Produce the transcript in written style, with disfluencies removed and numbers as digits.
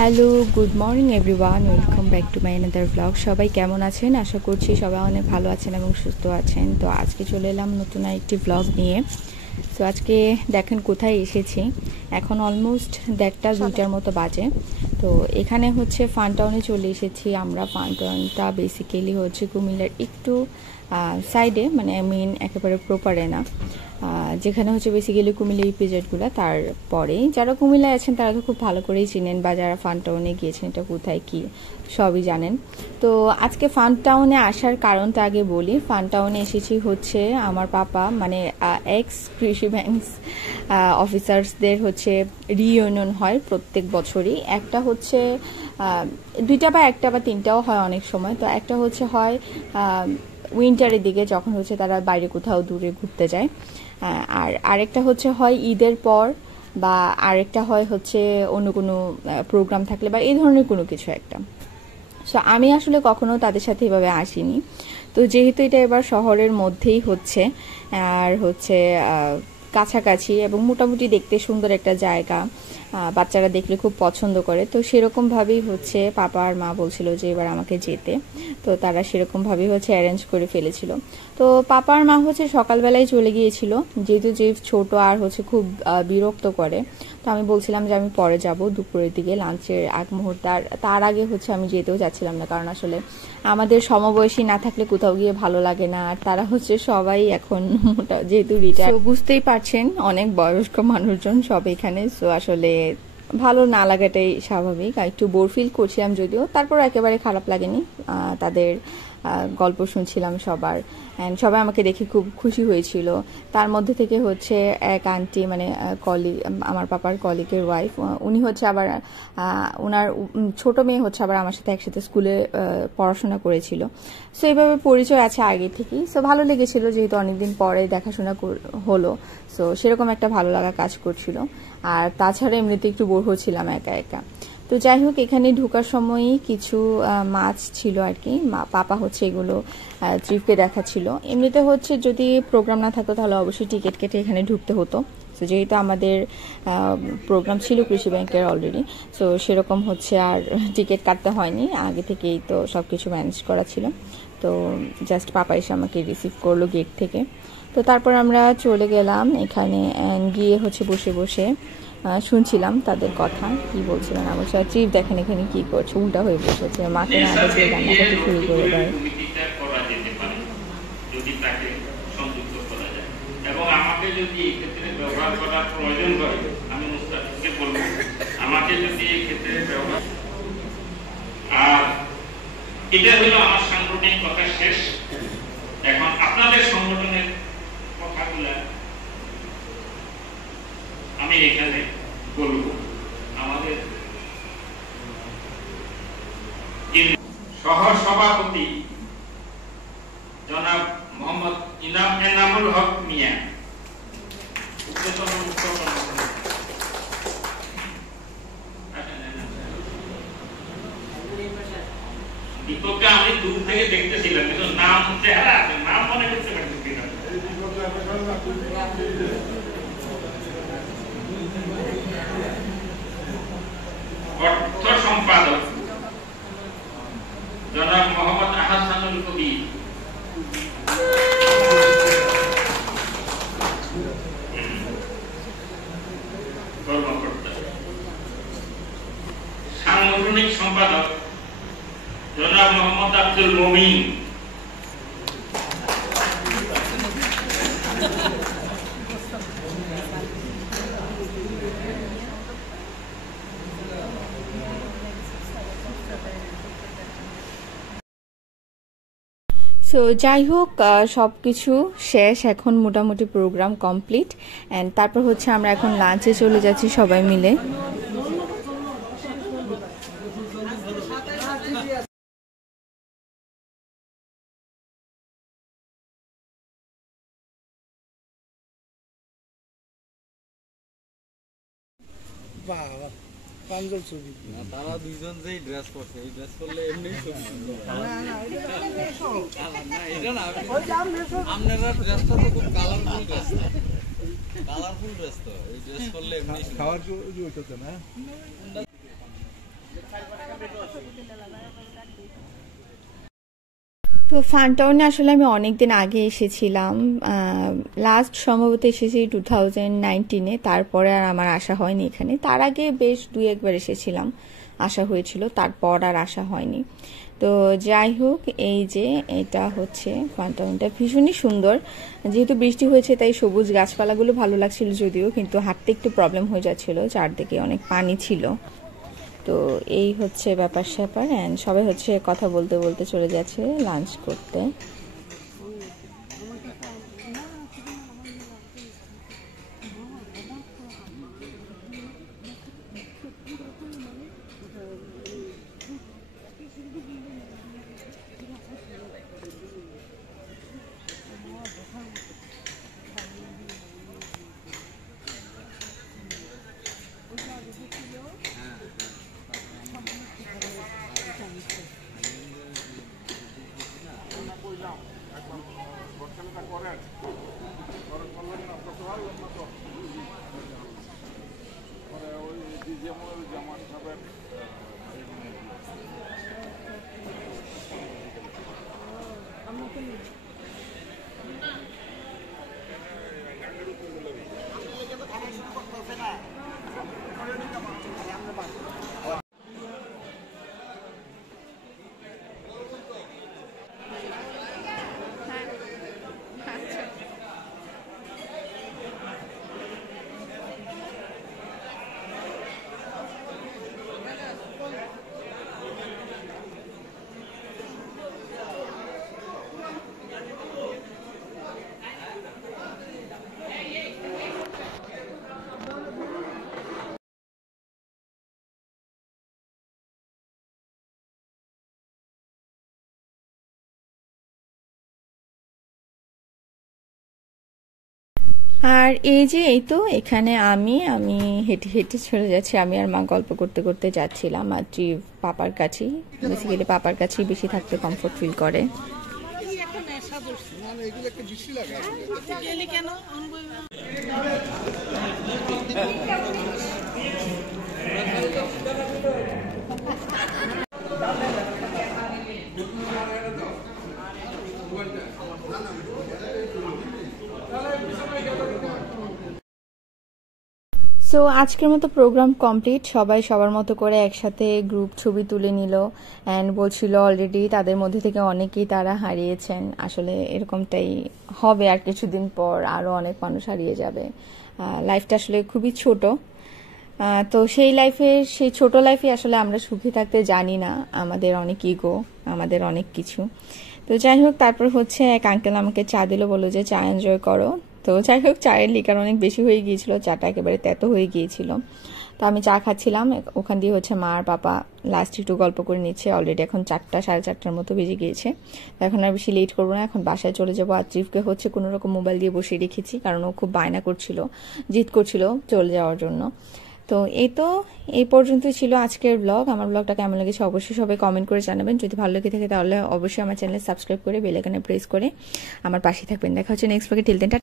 Hello, good morning everyone, welcome back to my another blog. সবাই কেমন আছেন? আশা করছি সবাই অনেক ভালো আছেন এবং সুস্থ আছেন। তো আজকে চলে এলাম নতুন আরেকটি ব্লগ নিয়ে। তো আজকে দেখেন কোথায় এসেছি। এখন অলমোস্ট 1:30-2টার মতো বাজে। তো এখানে হচ্ছে ফানটাউনে চলে এসেছি আমরা। ফানটাউনটা বেসিক্যালি হচ্ছে কুমিল্লার একটু সাইডে, মানে মেন একেবারে প্রপারে না, যেখানে হচ্ছে বেসিক্যালি কুমিল্লা ইপিজেডগুলো। তারপরে যারা কুমিল্লায় আছেন তারা তো খুব ভালো করেই চিনেন, বা যারা ফানটাউনে গিয়েছেন এটা কোথায় কি সবই জানেন। তো আজকে ফানটাউনে আসার কারণটা আগে বলি। ফানটাউনে এসেছি হচ্ছে আমার পাপা, মানে এক্স কৃষি ব্যাংক অফিসার্সদের হচ্ছে রিইউনিয়ন হয় প্রত্যেক বছরই। একটা হচ্ছে দুইটা বা একটা বা তিনটাও হয় অনেক সময়। তো একটা হচ্ছে হয় উইন্টারের দিকে, যখন হচ্ছে তারা বাইরে কোথাও দূরে ঘুরতে যায়। আর আরেকটা হচ্ছে হয় ঈদের পর, বা আরেকটা হয় হচ্ছে অন্য কোনো প্রোগ্রাম থাকলে বা এই ধরনের কোনো কিছু একটা। সো আমি আসলে কখনো তাদের সাথে এভাবে আসিনি। তো যেহেতু এটা এবার শহরের মধ্যেই হচ্ছে, আর হচ্ছে কাছাকাছি এবং মোটামুটি দেখতে সুন্দর একটা জায়গা, বাচ্চারা দেখলে খুব পছন্দ করে। তো সেরকমভাবেই হচ্ছে পাপা আর মা বলছিল যে এবার আমাকে যেতে। তো তারা সেরকমভাবেই হচ্ছে অ্যারেঞ্জ করে ফেলেছিল। তো পাপা আর মা হচ্ছে সকালবেলায় চলে গিয়েছিল, যেহেতু যে ছোট আর হচ্ছে খুব বিরক্ত করে। তো আমি বলছিলাম যে আমি পরে যাব দুপুরের দিকে, লাঞ্চের আগ মুহূর্তে। আর তার আগে হচ্ছে আমি যেতেও যাচ্ছিলাম না, কারণ আসলে আমাদের সমবয়সী না থাকলে কোথাও গিয়ে ভালো লাগে না। আর তারা হচ্ছে সবাই এখন যেহেতু রিটায়ার, বুঝতেই পারছেন অনেক বয়স্ক মানুষজন সব এখানে। সো আসলে ভালো না লাগাটাই স্বাভাবিক। আর একটু বোর ফিল করছিলাম যদিও, তারপর একেবারে খারাপ লাগেনি। তাদের গল্প শুনছিলাম সবার, অ্যান্ড সবাই আমাকে দেখে খুব খুশি হয়েছিল। তার মধ্যে থেকে হচ্ছে এক আন্টি, মানে কলিগ, আমার পাপার কলিগের ওয়াইফ, উনি হচ্ছে আবার ওনার ছোট মেয়ে হচ্ছে আবার আমার সাথে একসাথে স্কুলে পড়াশোনা করেছিল। সো এইভাবে পরিচয় আছে আগে থেকেই। সো ভালো লেগেছিল, যেহেতু অনেকদিন পরে দেখাশোনা হলো। সো সেরকম একটা ভালো লাগা কাজ করছিল। আর তাছাড়া এমনিতে একটু বোর হচ্ছিলাম একা একা। তো যাই হোক, এখানে ঢোকার সময়ই কিছু মাছ ছিল আর কি। পাপা হচ্ছে এগুলো ট্রিপে দেখাচ্ছিল। এমনিতে হচ্ছে যদি প্রোগ্রাম না থাকতো তাহলে অবশ্যই টিকিট কেটে এখানে ঢুকতে হতো। তো যেহেতু আমাদের প্রোগ্রাম ছিল কৃষি ব্যাংকের অলরেডি, সো সেরকম হচ্ছে আর টিকিট কাটতে হয়নি, আগে থেকেই তো সব কিছু ম্যানেজ করা ছিল। তো জাস্ট পাপা এসে আমাকে রিসিভ করলো গেট থেকে। তো তারপর আমরা চলে গেলাম এখানে, গিয়ে হচ্ছে বসে বসে শুনছিলাম তাদের কথা, কি বলছিল না বলছে। চিফ দেখেন এখানে কি করছে, উল্টা হয়ে বসেছে, মাকে না দেখে রান্না করতে শুরু করে দেয়। এবং আমাকে যদি এই ক্ষেত্রে ব্যবহার করার প্রয়োজন হয়, আমি মুস্তাফিজকে বলবো আমাকে যদি এই ক্ষেত্রে ব্যবহার। আর এটা হলো আমার সাংগঠনিক কথা শেষ। এখন আপনাদের সংগঠনের কথাগুলা আমি এখানে বলবো। আমাদের সহ সভাপতি জনাব মোহাম্মদ এনামুল হক মিয়া, দীপককে আমি দূর থেকে দেখতেছিলাম, কিন্তু নাম চেহারা আছে, নাম মনে করতে পারছি না। অর্থ সম্পাদক জনাব মোহাম্মদ আহসানুল কবির, কর্মকর্তা। সাংগঠনিক সম্পাদক জনাব মোহাম্মদ আব্দুল মমিন, সো যাই হোক, সব কিছু শেষ, এখন মোটামুটি প্রোগ্রাম কমপ্লিট। অ্যান্ড তারপর হচ্ছে আমরা এখন লাঞ্চে চলে যাচ্ছি সবাই মিলে। পাঞ্জাব ছবি না, তারা দুইজন যেই ড্রেস করছে, এই ড্রেস করলে এমনি ছবি না। এটা না, আপনারা ড্রেসটা তো খুব কালারফুল ড্রেস, কালারফুল ড্রেস তো এই ড্রেস করলে এমনি খাওয়ার কি হইতো না। তো ফানটাউনে আসলে আমি অনেকদিন আগে এসেছিলাম, লাস্ট সম্ভবত এসেছি 2019-এ। তারপরে আর আমার আসা হয়নি এখানে। তার আগে বেশ 2-1 বার এসেছিলাম, আসা হয়েছিল, তারপর আর আসা হয়নি। তো যাই হোক, এই যে এটা হচ্ছে ফানটাউনটা, ভীষণই সুন্দর। যেহেতু বৃষ্টি হয়েছে তাই সবুজ গাছপালাগুলো ভালো লাগছিল যদিও, কিন্তু হাঁটতে একটু প্রবলেম হয়ে যাচ্ছিল, চারদিকে অনেক পানি ছিল। তো এই হচ্ছে ব্যাপার স্যাপার, অ্যান্ড সবাই হচ্ছে কথা বলতে বলতে চলে যাচ্ছে লাঞ্চ করতে। আর এই যে এই তো এখানে আমি হেঁটে হেঁটে চলে যাচ্ছি। আমি আর মা গল্প করতে করতে যাচ্ছিলাম। আর ট্রিপ পাপার কাছেই, বেসিক্যালি পাপার কাছেই বেশি থাকতে কমফোর্ট ফিল করে। সো আজকের মতো প্রোগ্রাম কমপ্লিট। সবাই সবার মতো করে একসাথে গ্রুপ ছবি তুলে নিল, অ্যান্ড বলছিল অলরেডি তাদের মধ্যে থেকে অনেকেই তারা হারিয়েছেন। আসলে এরকমটাই হবে, আর কিছুদিন পর আরও অনেক মানুষ হারিয়ে যাবে। লাইফটা আসলে খুবই ছোট। তো সেই ছোট লাইফে আসলে আমরা সুখী থাকতে জানি না। আমাদের অনেক ইগো, আমাদের অনেক কিছু। তো যাই হোক, তারপর হচ্ছে এক আঙ্কেল আমাকে চা দিল, বললো যে চা এনজয় করো। তো যাই হোক, চায়ের লিকার অনেক বেশি হয়ে গিয়েছিল, চাটা একেবারে তেতো হয়ে গিয়েছিল। তো আমি চা খাচ্ছিলাম, ওখান দিয়ে হচ্ছে মা আর পাপা লাস্ট একটু গল্প করে নিচ্ছে। অলরেডি এখন 4টা, 4:30টার মতো বেজে গিয়েছে। তো এখন আর বেশি লেট করবো না, এখন বাসায় চলে যাবো। আত্রিফকে হচ্ছে কোনো রকম মোবাইল দিয়ে বসিয়ে রেখেছি, কারণ ও খুব বায়না করছিল, জিদ করছিল চলে যাওয়ার জন্য। তো এই পর্যন্তই ছিল আজকের ব্লগ। আমার ব্লগটা কেমন লেগেছে অবশ্যই সবাই কমেন্ট করে জানাবেন। যদি ভালো লেগে থাকে তাহলে অবশ্যই আমার চ্যানেল সাবস্ক্রাইব করে বেল আইকনে প্রেস করে আমার পাশে থাকবেন। দেখা হচ্ছে নেক্সট ব্লগে। টিল দেন।